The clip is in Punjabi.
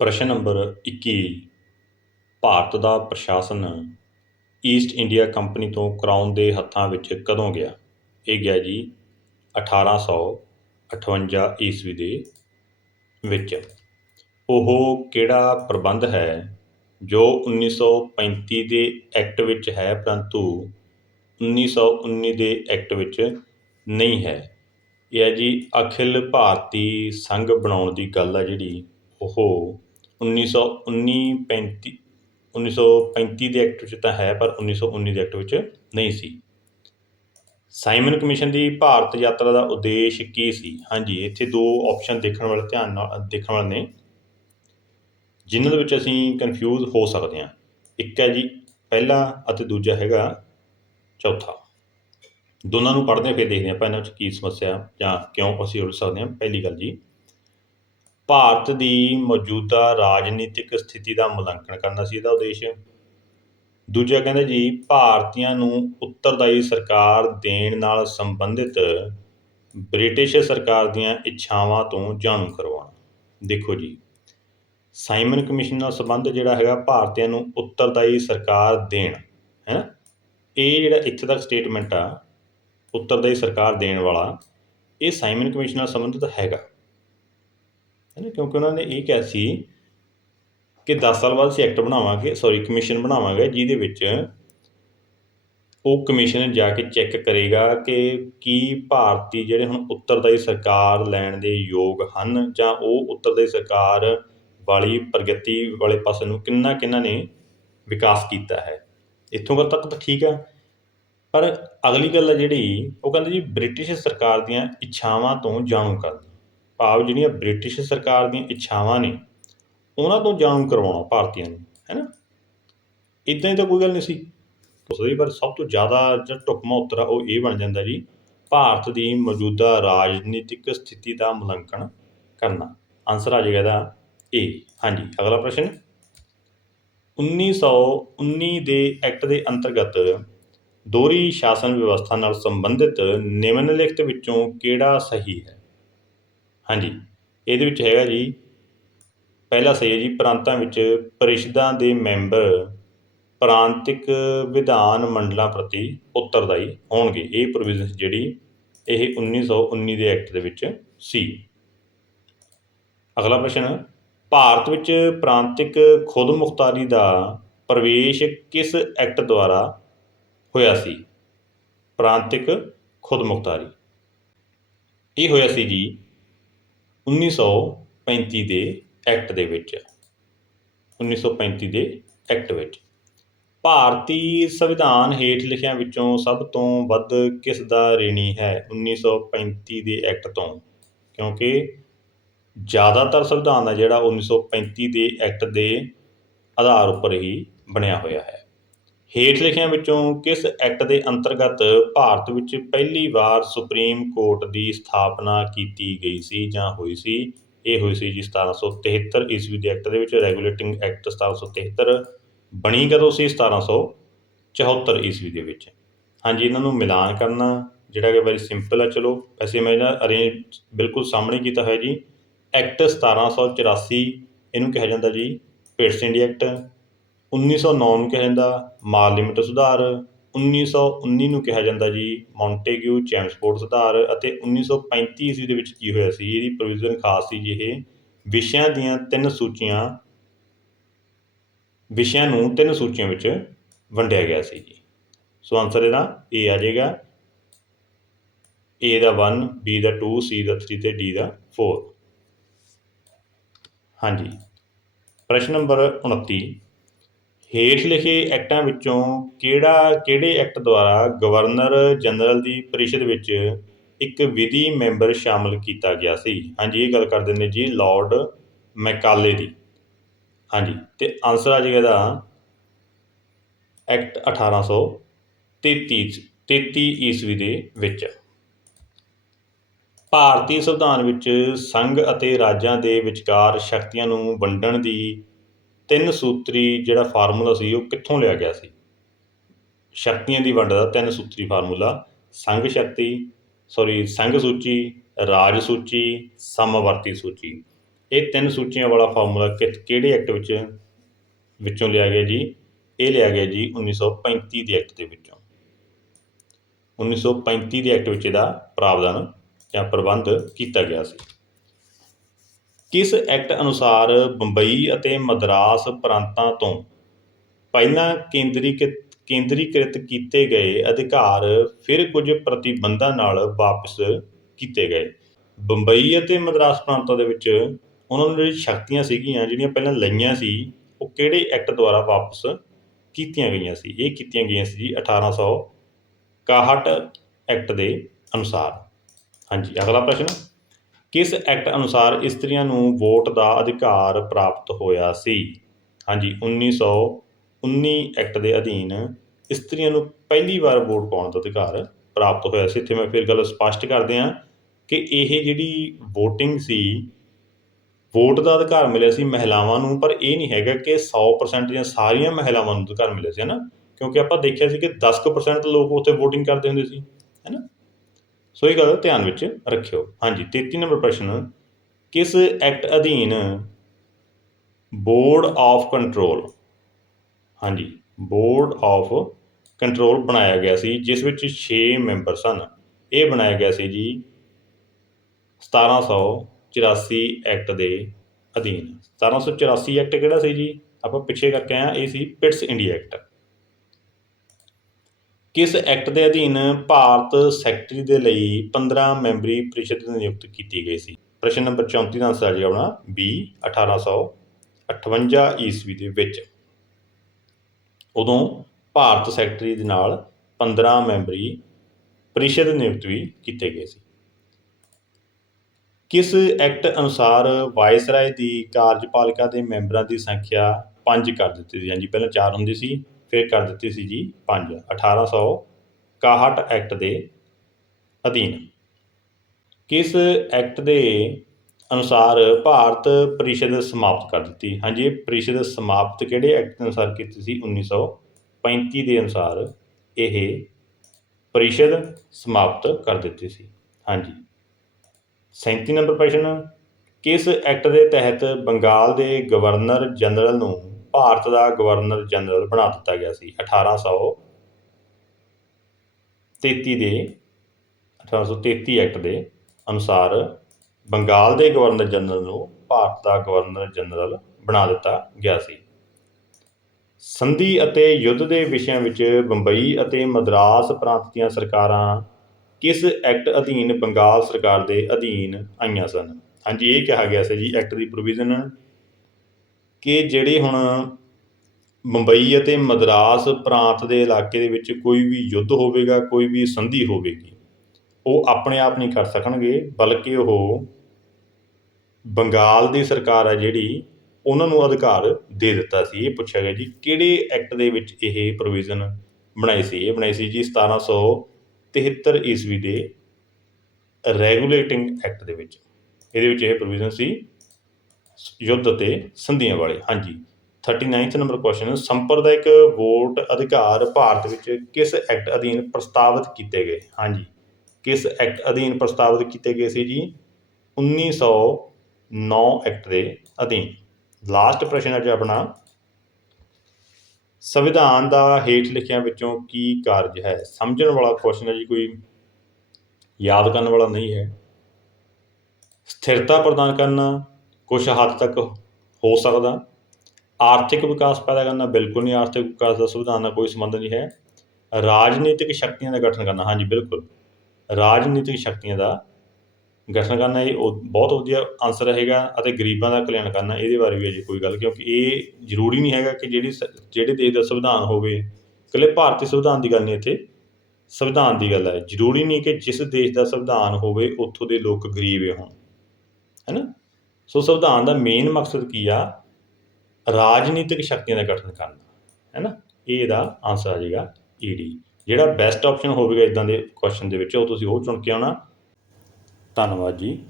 ਪ੍ਰਸ਼ਨ ਨੰਬਰ 21 ਭਾਰਤ ਦਾ ਪ੍ਰਸ਼ਾਸਨ ਈਸਟ ਇੰਡੀਆ ਕੰਪਨੀ ਤੋਂ ਕਰਾਊਨ ਦੇ ਹੱਥਾਂ ਵਿੱਚ ਕਦੋਂ ਗਿਆ? ਇਹ ਗਿਆ ਜੀ 1858 ਈਸਵੀ ਦੇ ਵਿੱਚ। ਉਹ ਕਿਹੜਾ ਪ੍ਰਬੰਧ ਹੈ ਜੋ 1935 ਦੇ ਐਕਟ ਵਿੱਚ ਹੈ ਪਰੰਤੂ 1919 ਦੇ ਐਕਟ ਵਿੱਚ ਨਹੀਂ ਹੈ? ਇਹ ਹੈ ਜੀ ਅਖਿਲ ਭਾਰਤੀ ਸੰਘ ਬਣਾਉਣ ਦੀ ਗੱਲ ਆ ਜਿਹੜੀ, ਉਹ 1919 35 1935 ਦੇ ਐਕਟ ਵਿੱਚ ਤਾਂ ਹੈ, ਪਰ 1919 ਦੇ ਐਕਟ ਵਿੱਚ ਨਹੀਂ ਸੀ। ਸਾਈਮਨ ਕਮਿਸ਼ਨ ਦੀ ਭਾਰਤ ਯਾਤਰਾ ਦਾ ਉਦੇਸ਼ ਕੀ ਸੀ? ਹਾਂਜੀ, ਇੱਥੇ ਦੋ ਆਪਸ਼ਨ ਦੇਖਣ ਵਾਲੇ ਧਿਆਨ ਨਾਲ ਦੇਖਣ ਵਾਲੇ ਨੇ, ਜਿਨ੍ਹਾਂ ਦੇ ਵਿੱਚ ਅਸੀਂ ਕਨਫਿਊਜ਼ ਹੋ ਸਕਦੇ ਹਾਂ। ਇੱਕ ਹੈ ਜੀ, ਪਹਿਲਾ ਅਤੇ ਦੂਜਾ ਹੈਗਾ ਚੌਥਾ। ਦੋਨਾਂ ਨੂੰ ਪੜ੍ਹਦੇ ਹਾਂ, ਫਿਰ ਦੇਖਦੇ ਹਾਂ ਆਪਾਂ ਇਹਨਾਂ ਵਿੱਚ ਕੀ ਸਮੱਸਿਆ ਜਾਂ ਕਿਉਂ ਅਸੀਂ ਉਲਝ ਸਕਦੇ ਹਾਂ। ਪਹਿਲੀ ਗੱਲ ਜੀ ਭਾਰਤ ਦੀ ਮੌਜੂਦਾ ਰਾਜਨੀਤਿਕ ਸਥਿਤੀ ਦਾ ਮੁਲਾਂਕਣ ਕਰਨਾ ਸੀ ਇਹਦਾ ਉਦੇਸ਼। ਦੂਜਾ ਕਹਿੰਦਾ ਜੀ, ਭਾਰਤੀਆਂ ਨੂੰ ਉੱਤਰਦਾਈ ਸਰਕਾਰ ਦੇਣ ਨਾਲ ਸੰਬੰਧਿਤ ਬ੍ਰਿਟਿਸ਼ ਸਰਕਾਰ ਦੀਆਂ ਇੱਛਾਵਾਂ ਤੋਂ ਜਾਣੂ ਕਰਵਾਉਣਾ। ਦੇਖੋ ਜੀ, ਸਾਈਮਨ ਕਮਿਸ਼ਨ ਨਾਲ ਸੰਬੰਧ ਜਿਹੜਾ ਹੈਗਾ ਭਾਰਤੀਆਂ ਨੂੰ ਉੱਤਰਦਾਈ ਸਰਕਾਰ ਦੇਣ, ਹੈ ਨਾ? ਇਹ ਜਿਹੜਾ ਇੱਥੇ ਤੱਕ ਸਟੇਟਮੈਂਟ ਆ, ਉੱਤਰਦਾਈ ਸਰਕਾਰ ਦੇਣ ਵਾਲਾ, ਇਹ ਸਾਈਮਨ ਕਮਿਸ਼ਨ ਨਾਲ ਸੰਬੰਧਿਤ ਹੈਗਾ। ਹੈ ਨਾ? ਕਿਉਂਕਿ ਉਹਨਾਂ ਨੇ ਇਹ ਕਿਹਾ ਸੀ ਕਿ 10 ਸਾਲ ਬਾਅਦ ਅਸੀਂ ਐਕਟ ਬਣਾਵਾਂਗੇ ਸੌਰੀ ਕਮਿਸ਼ਨ ਬਣਾਵਾਂਗੇ, ਜਿਹਦੇ ਵਿੱਚ ਉਹ ਕਮਿਸ਼ਨ ਜਾ ਕੇ ਚੈੱਕ ਕਰੇਗਾ ਕਿ ਕੀ ਭਾਰਤੀ ਜਿਹੜੇ ਹੁਣ ਉੱਤਰਦਾਈ ਸਰਕਾਰ ਲੈਣ ਦੇ ਯੋਗ ਹਨ ਜਾਂ ਉਹ ਉੱਤਰਦਾਈ ਸਰਕਾਰ ਵਾਲੀ ਪ੍ਰਗਤੀ ਵਾਲੇ ਪਾਸੇ ਨੂੰ ਕਿੰਨਾ ਕਿੰਨਾ ਨੇ ਵਿਕਾਸ ਕੀਤਾ ਹੈ। ਇੱਥੋਂ ਤੱਕ ਤਾਂ ਠੀਕ ਆ। ਪਰ ਅਗਲੀ ਗੱਲ ਆ ਜਿਹੜੀ, ਉਹ ਕਹਿੰਦੇ ਜੀ ਬ੍ਰਿਟਿਸ਼ ਸਰਕਾਰ ਦੀਆਂ ਇੱਛਾਵਾਂ ਤੋਂ ਜਾਣੂ ਕਰਦੀ ਭਾਵ ਜਿਹੜੀਆਂ ਬ੍ਰਿਟਿਸ਼ ਸਰਕਾਰ ਦੀਆਂ ਇੱਛਾਵਾਂ ਨੇ, ਉਹਨਾਂ ਤੋਂ ਜਾਣੂ ਕਰਵਾਉਣਾ ਭਾਰਤੀਆਂ ਨੂੰ, ਹੈ ਨਾ? ਇਦਾਂ ਹੀ ਤਾਂ ਕੋਈ ਗੱਲ ਨਹੀਂ ਸੀ। ਉਸਦੇ ਪਰ ਸਭ ਤੋਂ ਜ਼ਿਆਦਾ ਜਿਹੜਾ ਢੁਕਮਾ ਉੱਤਰ ਆ, ਉਹ ਇਹ ਬਣ ਜਾਂਦਾ ਜੀ, ਭਾਰਤ ਦੀ ਮੌਜੂਦਾ ਰਾਜਨੀਤਿਕ ਸਥਿਤੀ ਦਾ ਮੁਲਾਂਕਣ ਕਰਨਾ। ਆਨਸਰ ਆ ਜਾਏਗਾ ਇਹਦਾ ਏ ਹਾਂਜੀ, ਅਗਲਾ ਪ੍ਰਸ਼ਨ। 1919 ਦੇ ਐਕਟ ਦੇ ਅੰਤਰਗਤ ਦੋਹਰੀ ਸ਼ਾਸਨ ਵਿਵਸਥਾ ਨਾਲ ਸੰਬੰਧਿਤ ਨਿਮਨਲਿਖਤ ਵਿੱਚੋਂ ਕਿਹੜਾ ਸਹੀ ਹੈ? ਹਾਂਜੀ। ਇਹਦੇ ਵਿੱਚ ਹੈਗਾ ਜੀ, ਪਹਿਲਾ ਸਹੀ ਹੈ ਜੀ, ਪ੍ਰਾਂਤਾਂ ਵਿੱਚ ਪਰਿਸ਼ਦਾਂ ਦੇ ਮੈਂਬਰ ਪ੍ਰਾਂਤਿਕ ਵਿਧਾਨ ਮੰਡਲਾਂ ਪ੍ਰਤੀ ਉੱਤਰਦਾਈ ਹੋਣਗੇ। ਇਹ ਪ੍ਰੋਵੀਜ਼ਨ ਜਿਹੜੀ ਇਹ 1919 ਦੇ ਐਕਟ ਦੇ ਵਿੱਚ ਸੀ। ਅਗਲਾ ਪ੍ਰਸ਼ਨ, ਭਾਰਤ ਵਿੱਚ ਪ੍ਰਾਂਤਿਕ ਖੁਦਮੁਖਤਾਰੀ ਦਾ ਪ੍ਰਵੇਸ਼ ਕਿਸ ਐਕਟ ਦੁਆਰਾ ਹੋਇਆ ਸੀ? ਪ੍ਰਾਂਤਿਕ ਖੁਦਮੁਖਤਾਰੀ ਇਹ ਹੋਇਆ ਸੀ ਜੀ 1935 ਦੇ ਐਕਟ ਦੇ ਵਿੱਚ। 1935 ਦੇ ਐਕਟ ਵਿੱਚ। ਭਾਰਤੀ ਸੰਵਿਧਾਨ ਹੇਠ ਲਿਖਿਆਂ ਵਿੱਚੋਂ ਸਭ ਤੋਂ ਵੱਧ ਕਿਸ ਦਾ ਰੇਣੀ ਹੈ? 1935 ਦੇ ਐਕਟ ਤੋਂ। ਕਿਉਂਕਿ ਜ਼ਿਆਦਾਤਰ ਸੰਵਿਧਾਨ ਆ ਜਿਹੜਾ 1935 ਦੇ ਐਕਟ ਦੇ ਆਧਾਰ ਉੱਪਰ ਹੀ ਬਣਿਆ ਹੋਇਆ ਹੈ। ਹੇਠ ਲਿਖਿਆਂ ਵਿੱਚੋਂ ਕਿਸ ਐਕਟ ਦੇ ਅੰਤਰਗਤ ਭਾਰਤ ਵਿੱਚ ਪਹਿਲੀ ਵਾਰ ਸੁਪਰੀਮ ਕੋਰਟ ਦੀ ਸਥਾਪਨਾ ਕੀਤੀ ਗਈ ਸੀ ਜਾਂ ਹੋਈ ਸੀ? ਇਹ ਹੋਈ ਸੀ ਜੀ 1773 ਈਸਵੀ ਦੇ ਐਕਟ ਦੇ ਵਿੱਚ ਰੈਗੂਲੇਟਿੰਗ ਐਕਟ 1773 ਬਣੀ ਕਦੋਂ ਸੀ 1774 ਈਸਵੀ ਦੇ ਵਿੱਚ? ਹਾਂਜੀ, ਇਹਨਾਂ ਨੂੰ ਮਿਲਾਨ ਕਰਨਾ ਜਿਹੜਾ ਕਿ ਵੈਰੀ ਸਿੰਪਲ ਹੈ ਚਲੋ ਅਸੀਂ ਮੈਂ ਇਹਦਾ ਅਰੇਂਜ ਬਿਲਕੁਲ ਸਾਹਮਣੇ ਕੀਤਾ ਹੋਇਆ ਜੀ। ਐਕਟ 1784 ਇਹਨੂੰ ਕਿਹਾ ਜਾਂਦਾ ਜੀ ਪਿਟਸ ਇੰਡੀਆ ਐਕਟ 1909 ਨੂੰ ਕਿਹਾ ਜਾਂਦਾ ਮਾਰਲੀਮਿਟ ਸੁਧਾਰ, ਉੱਨੀ ਸੌ ਉੱਨੀ ਨੂੰ ਕਿਹਾ ਜਾਂਦਾ ਜੀ ਮੌਂਟੇਗਿਊ ਚੈਮਸਫੋਰਡ ਸੁਧਾਰ ਅਤੇ 1935 ਈਸਵੀ ਦੇ ਵਿੱਚ ਕੀ ਹੋਇਆ ਸੀ? ਇਹਦੀ ਪ੍ਰੋਵੀਜ਼ਨ ਖਾਸ ਸੀ ਜੀ ਇਹ। ਵਿਸ਼ਿਆਂ ਦੀਆਂ ਤਿੰਨ ਸੂਚੀਆਂ, ਵਿਸ਼ਿਆਂ ਨੂੰ ਤਿੰਨ ਸੂਚੀਆਂ ਵਿੱਚ ਵੰਡਿਆ ਗਿਆ ਸੀ ਜੀ। ਸੋ ਆਨਸਰ ਇਹਦਾ ਏ ਆ ਜਾਏਗਾ। ਏ ਦਾ 1 ਬੀ ਦਾ 2 ਸੀ ਦਾ 3 ਤੇ ਡੀ ਦਾ 4 ਹਾਂਜੀ। ਪ੍ਰਸ਼ਨ ਨੰਬਰ 29 ਹੇਠ ਲਿਖੇ ਐਕਟਾਂ ਵਿੱਚੋਂ ਕਿਹੜਾ, ਕਿਹੜੇ ਐਕਟ ਦੁਆਰਾ ਗਵਰਨਰ ਜਨਰਲ ਦੀ ਪਰਿਸ਼ਦ ਵਿੱਚ ਇੱਕ ਵਿਧੀ ਮੈਂਬਰ ਸ਼ਾਮਲ ਕੀਤਾ ਗਿਆ ਸੀ? ਹਾਂਜੀ, ਇਹ ਗੱਲ ਕਰ ਦਿੰਦੇ ਜੀ ਲਾਰਡ ਮੈਕਾਲੇ ਦੀ। ਹਾਂਜੀ, ਤੇ ਆਨਸਰ ਆ ਜਾਏਗਾ ਇਹਦਾ ਐਕਟ 1833 33 ਈਸਵੀ ਦੇ ਵਿੱਚ। ਭਾਰਤੀ ਸੰਵਿਧਾਨ ਵਿੱਚ ਸੰਘ ਅਤੇ ਰਾਜਾਂ ਦੇ ਵਿਚਕਾਰ ਸ਼ਕਤੀਆਂ ਨੂੰ ਵੰਡਣ ਦੀ ਤਿੰਨ ਸੂਤਰੀ ਜਿਹੜਾ ਫਾਰਮੂਲਾ ਸੀ ਉਹ ਕਿੱਥੋਂ ਲਿਆ ਗਿਆ ਸੀ? ਸ਼ਕਤੀਆਂ ਦੀ ਵੰਡ ਦਾ ਤਿੰਨ ਸੂਤਰੀ ਫਾਰਮੂਲਾ, ਸੰਘ ਸ਼ਕਤੀ ਸੌਰੀ ਸੰਘ ਸੂਚੀ, ਰਾਜ ਸੂਚੀ, ਸਮਵਰਤੀ ਸੂਚੀ। ਇਹ ਤਿੰਨ ਸੂਚੀਆਂ ਵਾਲਾ ਫਾਰਮੂਲਾ ਕਿ ਕਿਹੜੇ ਐਕਟ ਵਿੱਚ ਵਿੱਚੋਂ ਲਿਆ ਗਿਆ ਜੀ? ਇਹ ਲਿਆ ਗਿਆ ਜੀ 1935 ਦੇ ਐਕਟ ਦੇ ਵਿੱਚੋਂ। 1935 ਦੇ ਐਕਟ ਵਿੱਚ ਇਹਦਾ ਪ੍ਰਾਵਧਾਨ ਜਾਂ ਪ੍ਰਬੰਧ ਕੀਤਾ ਗਿਆ ਸੀ। ਕਿਸ ਐਕਟ ਅਨੁਸਾਰ ਬੰਬਈ ਅਤੇ ਮਦਰਾਸ ਪ੍ਰਾਂਤਾਂ ਤੋਂ ਪਹਿਲਾਂ ਕੇਂਦਰੀਕ੍ਰਿਤ ਕੇਂਦਰੀਕ੍ਰਿਤ ਕੀਤੇ ਗਏ ਅਧਿਕਾਰ ਫਿਰ ਕੁਝ ਪ੍ਰਤੀਬੰਧਾਂ ਨਾਲ ਵਾਪਸ ਕੀਤੇ ਗਏ? ਬੰਬਈ ਅਤੇ ਮਦਰਾਸ ਪ੍ਰਾਂਤਾਂ ਦੇ ਵਿੱਚ ਉਹਨਾਂ ਨੂੰ ਜਿਹੜੀ ਸ਼ਕਤੀਆਂ ਸੀਗੀਆਂ, ਜਿਹੜੀਆਂ ਪਹਿਲਾਂ ਲਈਆਂ ਸੀ, ਉਹ ਕਿਹੜੇ ਐਕਟ ਦੁਆਰਾ ਵਾਪਸ ਕੀਤੀਆਂ ਗਈਆਂ ਸੀ? ਇਹ ਕੀਤੀਆਂ ਗਈਆਂ ਸੀ ਜੀ 1861 ਐਕਟ ਦੇ ਅਨੁਸਾਰ। ਹਾਂਜੀ, ਅਗਲਾ ਪ੍ਰਸ਼ਨ। ਕਿਸ ਐਕਟ ਅਨੁਸਾਰ ਇਸਤਰੀਆਂ ਨੂੰ ਵੋਟ ਦਾ ਅਧਿਕਾਰ ਪ੍ਰਾਪਤ ਹੋਇਆ ਸੀ? ਹਾਂਜੀ 1919 ਐਕਟ ਦੇ ਅਧੀਨ ਇਸਤਰੀਆਂ ਨੂੰ ਪਹਿਲੀ ਵਾਰ ਵੋਟ ਪਾਉਣ ਦਾ ਅਧਿਕਾਰ ਪ੍ਰਾਪਤ ਹੋਇਆ ਸੀ। ਇੱਥੇ ਮੈਂ ਫਿਰ ਗੱਲ ਸਪਸ਼ਟ ਕਰਦੇ ਹਾਂ ਕਿ ਇਹ ਜਿਹੜੀ VOTING ਸੀ, ਵੋਟ ਦਾ ਅਧਿਕਾਰ ਮਿਲਿਆ ਸੀ ਮਹਿਲਾਵਾਂ ਨੂੰ, ਪਰ ਇਹ ਨਹੀਂ ਹੈਗਾ ਕਿ 100% ਜਾਂ ਸਾਰੀਆਂ ਮਹਿਲਾਵਾਂ ਨੂੰ ਅਧਿਕਾਰ ਮਿਲਿਆ ਸੀ, ਹੈ ਨਾ? ਕਿਉਂਕਿ ਆਪਾਂ ਦੇਖਿਆ ਸੀ ਕਿ 10% ਲੋਕ ਉੱਥੇ VOTING ਕਰਦੇ ਹੁੰਦੇ ਸੀ, ਹੈ ਨਾ? ਸੋ ਇਹ ਗੱਲ ਧਿਆਨ ਵਿੱਚ ਰੱਖਿਓ। ਹਾਂਜੀ 33 ਨੰਬਰ ਪ੍ਰਸ਼ਨ, ਕਿਸ ਐਕਟ ਅਧੀਨ ਬੋਰਡ ਆਫ ਕੰਟਰੋਲ, ਹਾਂਜੀ, ਬੋਰਡ ਆਫ ਕੰਟਰੋਲ ਬਣਾਇਆ ਗਿਆ ਸੀ, ਜਿਸ ਵਿੱਚ 6 ਮੈਂਬਰ ਸਨ। ਇਹ ਬਣਾਇਆ ਗਿਆ ਸੀ ਜੀ 1784 ਐਕਟ ਦੇ ਅਧੀਨ। 1784 ਐਕਟ ਕਿਹੜਾ ਸੀ ਜੀ? ਆਪਾਂ ਪਿੱਛੇ ਕਰਕੇ ਆਏ ਹਾਂ, ਇਹ ਸੀ ਪਿਟਸ ਇੰਡੀਆ ਐਕਟ। ਕਿਸ ਐਕਟ ਦੇ ਅਧੀਨ ਭਾਰਤ ਸੈਕਟਰੀ ਦੇ ਲਈ 15 ਮੈਂਬਰੀ ਪ੍ਰੀਸ਼ਦ ਨਿਯੁਕਤ ਕੀਤੀ ਗਈ ਸੀ? ਪ੍ਰਸ਼ਨ ਨੰਬਰ 34 ਦਾ ਆਨਸਰ ਜੀ ਆਪਣਾ B 1858 ਈਸਵੀ ਦੇ ਵਿੱਚ। ਉਦੋਂ ਭਾਰਤ ਸੈਕਟਰੀ ਦੇ ਨਾਲ 15 ਮੈਂਬਰੀ ਪ੍ਰੀਸ਼ਦ ਨਿਯੁਕਤ ਵੀ ਕੀਤੇ ਗਏ ਸੀ। ਕਿਸ ਐਕਟ ਅਨੁਸਾਰ ਵਾਇਸਰਾਏ ਦੀ ਕਾਰਜਪਾਲਿਕਾ ਦੇ ਮੈਂਬਰਾਂ ਦੀ ਸੰਖਿਆ 5 ਕਰ ਦਿੱਤੀ ਸੀ? ਹਾਂਜੀ, ਪਹਿਲਾਂ 4 ਹੁੰਦੀ ਸੀ। ਫਿਰ ਕਰ ਦਿੱਤੀ ਸੀ ਜੀ 5 1861 ਐਕਟ ਦੇ ਅਧੀਨ। ਕਿਸ ਐਕਟ ਦੇ ਅਨੁਸਾਰ ਭਾਰਤ ਪਰਿਸ਼ਦ ਸਮਾਪਤ ਕਰ ਦਿੱਤੀ? ਹਾਂਜੀ, ਇਹ ਪ੍ਰੀਸ਼ਦ ਸਮਾਪਤ ਕਿਹੜੇ ਐਕਟ ਅਨੁਸਾਰ ਕੀਤੀ ਸੀ? 1935 ਦੇ ਅਨੁਸਾਰ ਇਹ ਪ੍ਰੀਸ਼ਦ ਸਮਾਪਤ ਕਰ ਦਿੱਤੀ ਸੀ। ਹਾਂਜੀ। 37 ਨੰਬਰ ਪ੍ਰਸ਼ਨ, ਕਿਸ ਐਕਟ ਦੇ ਤਹਿਤ ਬੰਗਾਲ ਦੇ ਗਵਰਨਰ ਜਨਰਲ ਨੂੰ ਭਾਰਤ ਦਾ ਗਵਰਨਰ ਜਨਰਲ ਬਣਾ ਦਿੱਤਾ ਗਿਆ ਸੀ 1833 ਦੇ 1833 ਐਕਟ ਦੇ ਅਨੁਸਾਰ ਬੰਗਾਲ ਦੇ ਗਵਰਨਰ ਜਨਰਲ ਨੂੰ ਭਾਰਤ ਦਾ ਗਵਰਨਰ ਜਨਰਲ ਬਣਾ ਦਿੱਤਾ ਗਿਆ ਸੀ। ਸੰਧੀ ਅਤੇ ਯੁੱਧ ਦੇ ਵਿਸ਼ਿਆਂ ਵਿੱਚ ਬੰਬਈ ਅਤੇ ਮਦਰਾਸ ਪ੍ਰਾਂਤ ਦੀਆਂ ਸਰਕਾਰਾਂ ਕਿਸ ਐਕਟ ਅਧੀਨ ਬੰਗਾਲ ਸਰਕਾਰ ਦੇ ਅਧੀਨ ਆਈਆਂ ਸਨ? ਹਾਂਜੀ, ਇਹ ਕਿਹਾ ਗਿਆ ਸੀ ਜੀ ਐਕਟ ਦੀ ਪ੍ਰੋਵੀਜ਼ਨ ਕਿ ਜਿਹੜੇ ਹੁਣ ਮੁੰਬਈ ਅਤੇ ਮਦਰਾਸ ਪ੍ਰਾਂਤ ਦੇ ਇਲਾਕੇ ਦੇ ਵਿੱਚ ਕੋਈ ਵੀ ਯੁੱਧ ਹੋਵੇਗਾ, ਕੋਈ ਵੀ ਸੰਧੀ ਹੋਵੇਗੀ, ਉਹ ਆਪਣੇ ਆਪ ਨਹੀਂ ਕਰ ਸਕਣਗੇ, ਬਲਕਿ ਉਹ ਬੰਗਾਲ ਦੀ ਸਰਕਾਰ ਹੈ ਜਿਹੜੀ, ਉਹਨਾਂ ਨੂੰ ਅਧਿਕਾਰ ਦੇ ਦਿੱਤਾ ਸੀ। ਇਹ ਪੁੱਛਿਆ ਗਿਆ ਜੀ, ਕਿਹੜੇ ਐਕਟ ਦੇ ਵਿੱਚ ਇਹ ਪ੍ਰੋਵੀਜ਼ਨ ਬਣਾਈ ਸੀ? ਇਹ ਬਣਾਈ ਸੀ ਜੀ 1773 ਈਸਵੀ ਦੇ ਰੈਗੂਲੇਟਿੰਗ ਐਕਟ ਦੇ ਵਿੱਚ। ਇਹਦੇ ਵਿੱਚ ਇਹ ਪ੍ਰੋਵੀਜ਼ਨ ਸੀ ਯੁੱਧ ਅਤੇ ਸੰਧੀਆਂ ਵਾਲੇ। ਹਾਂਜੀ। 39th ਨੰਬਰ ਕੁਐਸਚਨ ਸੰਪਰਦਾਇਕ ਵੋਟ ਅਧਿਕਾਰ ਭਾਰਤ ਵਿੱਚ ਕਿਸ ਐਕਟ ਅਧੀਨ ਪ੍ਰਸਤਾਵਿਤ ਕੀਤੇ ਗਏ? ਹਾਂਜੀ। ਕਿਸ ਐਕਟ ਅਧੀਨ ਪ੍ਰਸਤਾਵਿਤ ਕੀਤੇ ਗਏ ਸੀ ਜੀ? 1909 ਐਕਟ ਦੇ ਅਧੀਨ। ਲਾਸਟ ਪ੍ਰਸ਼ਨ ਹੈ ਜੀ ਆਪਣਾ। ਸੰਵਿਧਾਨ ਦਾ ਹੇਠ ਲਿਖਿਆਂ ਵਿੱਚੋਂ ਕੀ ਕਾਰਜ ਹੈ? ਸਮਝਣ ਵਾਲਾ ਕੁਐਸਚਨ ਹੈ ਜੀ ਕੋਈ ਯਾਦ ਕਰਨ ਵਾਲਾ ਨਹੀਂ ਹੈ। ਸਥਿਰਤਾ ਪ੍ਰਦਾਨ ਕਰਨਾ ਕੁਝ ਹੱਦ ਤੱਕ ਹੋ ਸਕਦਾ। ਆਰਥਿਕ ਵਿਕਾਸ ਪੈਦਾ ਕਰਨਾ ਬਿਲਕੁਲ ਨਹੀਂ, ਆਰਥਿਕ ਵਿਕਾਸ ਦਾ ਸੰਵਿਧਾਨ ਨਾਲ ਕੋਈ ਸੰਬੰਧ ਨਹੀਂ ਹੈ। ਰਾਜਨੀਤਿਕ ਸ਼ਕਤੀਆਂ ਦਾ ਗਠਨ ਕਰਨਾ, ਹਾਂਜੀ, ਬਿਲਕੁਲ। ਰਾਜਨੀਤਿਕ ਸ਼ਕਤੀਆਂ ਦਾ ਗਠਨ ਕਰਨਾ, ਇਹ ਉਹ ਬਹੁਤ ਵਧੀਆ ਆਨਸਰ ਰਹੇਗਾ ਅਤੇ ਗਰੀਬਾਂ ਦਾ ਕਲਿਆਣ ਕਰਨਾ, ਇਹਦੇ ਬਾਰੇ ਵੀ ਅਜੇ ਕੋਈ ਗੱਲ, ਕਿਉਂਕਿ ਇਹ ਜ਼ਰੂਰੀ ਨਹੀਂ ਹੈਗਾ ਕਿ ਜਿਹੜੀ ਸ- ਜਿਹੜੇ ਦੇਸ਼ ਦਾ ਸੰਵਿਧਾਨ ਹੋਵੇ, ਇਕੱਲੇ ਭਾਰਤੀ ਸੰਵਿਧਾਨ ਦੀ ਗੱਲ ਨਹੀਂ ਇੱਥੇ, ਸੰਵਿਧਾਨ ਦੀ ਗੱਲ ਹੈ। ਜ਼ਰੂਰੀ ਨਹੀਂ ਕਿ ਜਿਸ ਦੇਸ਼ ਦਾ ਸੰਵਿਧਾਨ ਹੋਵੇ, ਉੱਥੋਂ ਦੇ ਲੋਕ ਗਰੀਬ ਹੀ ਹੋਣ ਹੈਨਾ ਸੋ ਸੰਵਿਧਾਨ ਦਾ ਮੇਨ ਮਕਸਦ ਕੀ ਆ? ਰਾਜਨੀਤਿਕ ਸ਼ਕਤੀਆਂ ਦਾ ਗਠਨ ਕਰਨਾ ਹੈਨਾ ਇਹ ਇਹਦਾ ਆਨਸਰ ਆ ਜਾਏਗਾ ਈਡੀ ਜਿਹੜਾ ਬੈਸਟ ਆਪਸ਼ਨ ਹੋਵੇਗਾ ਇਦਾਂ ਦੇ ਕੁਐਸਚਨ ਦੇ ਵਿੱਚ, ਉਹ ਤੁਸੀਂ ਉਹ ਚੁਣ ਕੇ ਆਉਣਾ। ਧੰਨਵਾਦ ਜੀ।